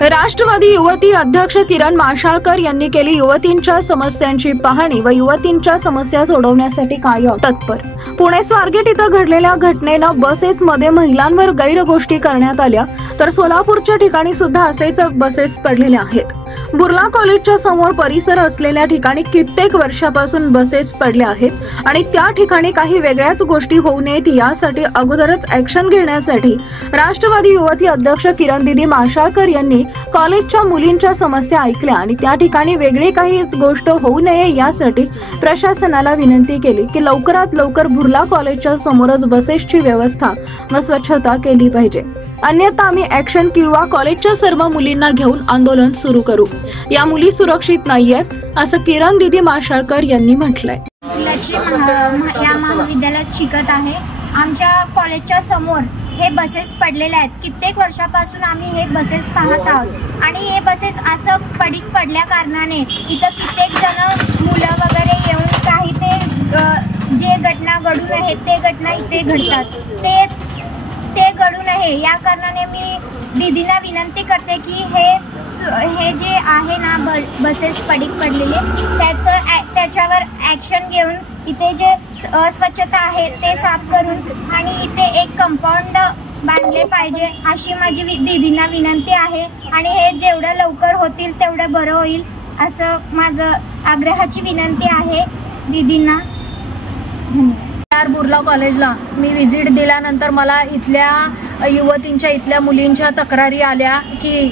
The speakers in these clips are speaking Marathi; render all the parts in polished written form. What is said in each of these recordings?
राष्ट्रवादी युवती अध्यक्ष किरण माशाळकर यांनी केली युवतींच्या समस्यांची पाहणी व युवतींच्या समस्या सोडवण्यासाठी कायम तत्पर। पुणे स्वारगेट इथं घडलेल्या घटनेनं बसेसमध्ये महिलांवर गैरगोष्टी करण्यात आल्या, तर सोलापूरच्या ठिकाणी सुद्धा असेच बसेस पडलेल्या आहेत। बुर्ला कॉलेजच्या समोर परिसर असलेल्या ठिकाणी कित्येक वर्षापासून बसेस पडल्या आहेत आणि त्या ठिकाणी काही वेगळ्याच गोष्टी होऊ नयेत यासाठी अगोदरच ॲक्शन घेण्यासाठी राष्ट्रवादी युवती अध्यक्ष किरण दीदी माशाळकर यांनी कॉलेजच्या मुलींच्या समस्या ऐकल्या आणि त्या ठिकाणी वेगळी काही गोष्ट होऊ नये यासाठी प्रशासनाला विनंती केली की लवकरात लवकर बुर्ला कॉलेजच्या समोरच बसेसची व्यवस्था व स्वच्छता केली पाहिजे, अन्यथा आम्ही ॲक्शन किंवा कॉलेजच्या सर्व मुलींना घेऊन आंदोलन सुरू करू। या मुली सुरक्षित नाहीयेत असं किरण दीदी माशाळकर यांनी म्हटलंय। या महाविद्यालयात शिकत आहे। आमच्या कॉलेजच्या समोर हे बसेस पडलेले आहेत। कित्येक वर्षापासून आम्ही हे बसेस पाहत आहोत आणि हे बसेस असं पडल्या कारणाने इथं कित्येक जण मुलं वगैरे येऊन काही ते जे घटना घडून आहेत ते घटना इथे घडतात ते घडू नये या कारणाने मी दीदींना विनंती करते की हे जे आहे ना बसेस पडलेले त्याच्यावर ॲक्शन घेऊन इथे जे अस्वच्छता आहे ते साफ करून आणि इथे एक कंपाऊंड बांधले पाहिजे अशी माझी दीदींना विनंती आहे आणि हे जेवढं लवकर होतील तेवढं बरं होईल असं माझं आग्रहाची विनंती आहे दीदींना। बुर्ला कॉलेजला मी विजिट दिल्यानंतर मला इथल्या युवतींच्या इथल्या मुलींच्या तक्रारी आल्या की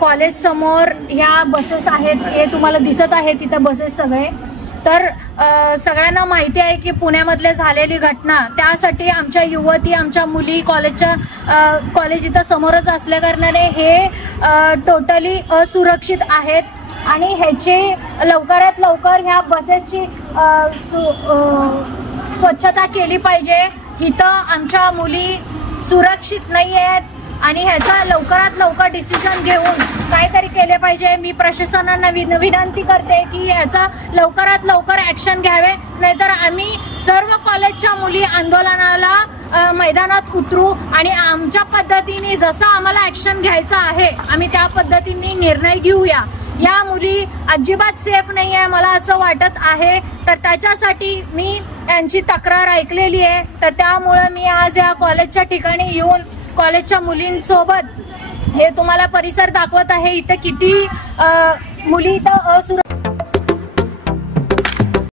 कॉलेज समोर ह्या बसेस आहेत, हे तुम्हाला दिसत आहे तिथे बसेस सगळे, तर सगळ्यांना माहिती आहे की पुण्यामधले झालेली घटना, त्यासाठी आमच्या युवती आमच्या मुली कॉलेज इथं समोरच असल्या कारणाने हे टोटली असुरक्षित आहेत आणि ह्याचे लवकरात लवकर ह्या बसेसची स्वच्छता केली पाहिजे। इथं आमच्या मुली सुरक्षित नाही आहेत आणि ह्याचा लवकरात लवकर डिसिजन घेऊन काहीतरी केले पाहिजे। मी प्रशासनाला विनंती करते की ह्याचा लवकरात लवकर ॲक्शन घ्यावे, नाहीतर आम्ही सर्व कॉलेजच्या मुली आंदोलनाला मैदानात उतरू आणि आमच्या पद्धतीने जसं आम्हाला ॲक्शन घ्यायचं आहे आम्ही त्या पद्धतीने निर्णय घेऊया। या मुली अजिबात सेफ नाही आहे मला असं वाटत आहे, तर त्याच्यासाठी मी यांची तक्रार ऐकलेली आहे, तर त्यामुळे मी आज या कॉलेजच्या ठिकाणी येऊन कॉलेजच्या मुलींसोबत हे तुम्हाला परिसर दाखवत आहे। इथं किती मुली इथं